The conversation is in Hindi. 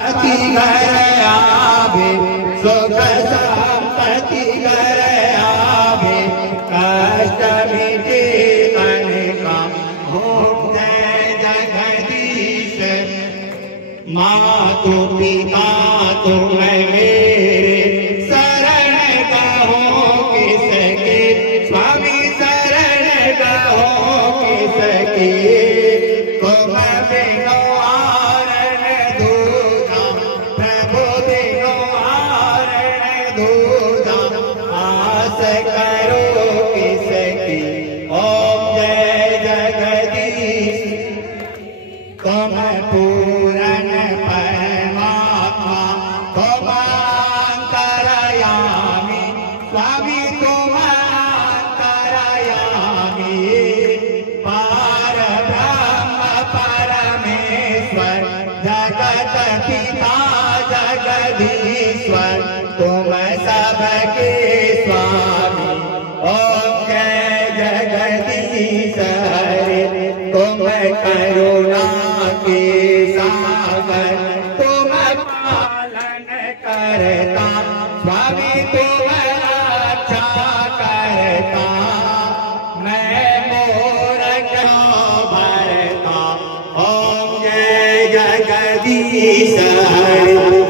घर आवे सुख संपत्ति घर आवे कष्ट मिटे तन का मुक्त जगदीश मातु पिता तुम मेरे शरण कहो किसके स्वामी शरण कहो किसके तुम बिनो आरण दूजा प्रभु बिनो आरण दूजा आस करो किसकी ओम जय जगदीश तुम पूरन परमात्मा तुम अंतरयामी स्वामी तुम अंतरयामी पार ब्रह्म परमेश्वर जगत पिता जगदीश्वर तुम सबके स्वामी ओम जय जगदीश हरे तुम करुणा के सागर तुम पालन करता स्वामी तुम अच्छा करता मैं मोर क्यों भरता ओम जय जगदीश हरे।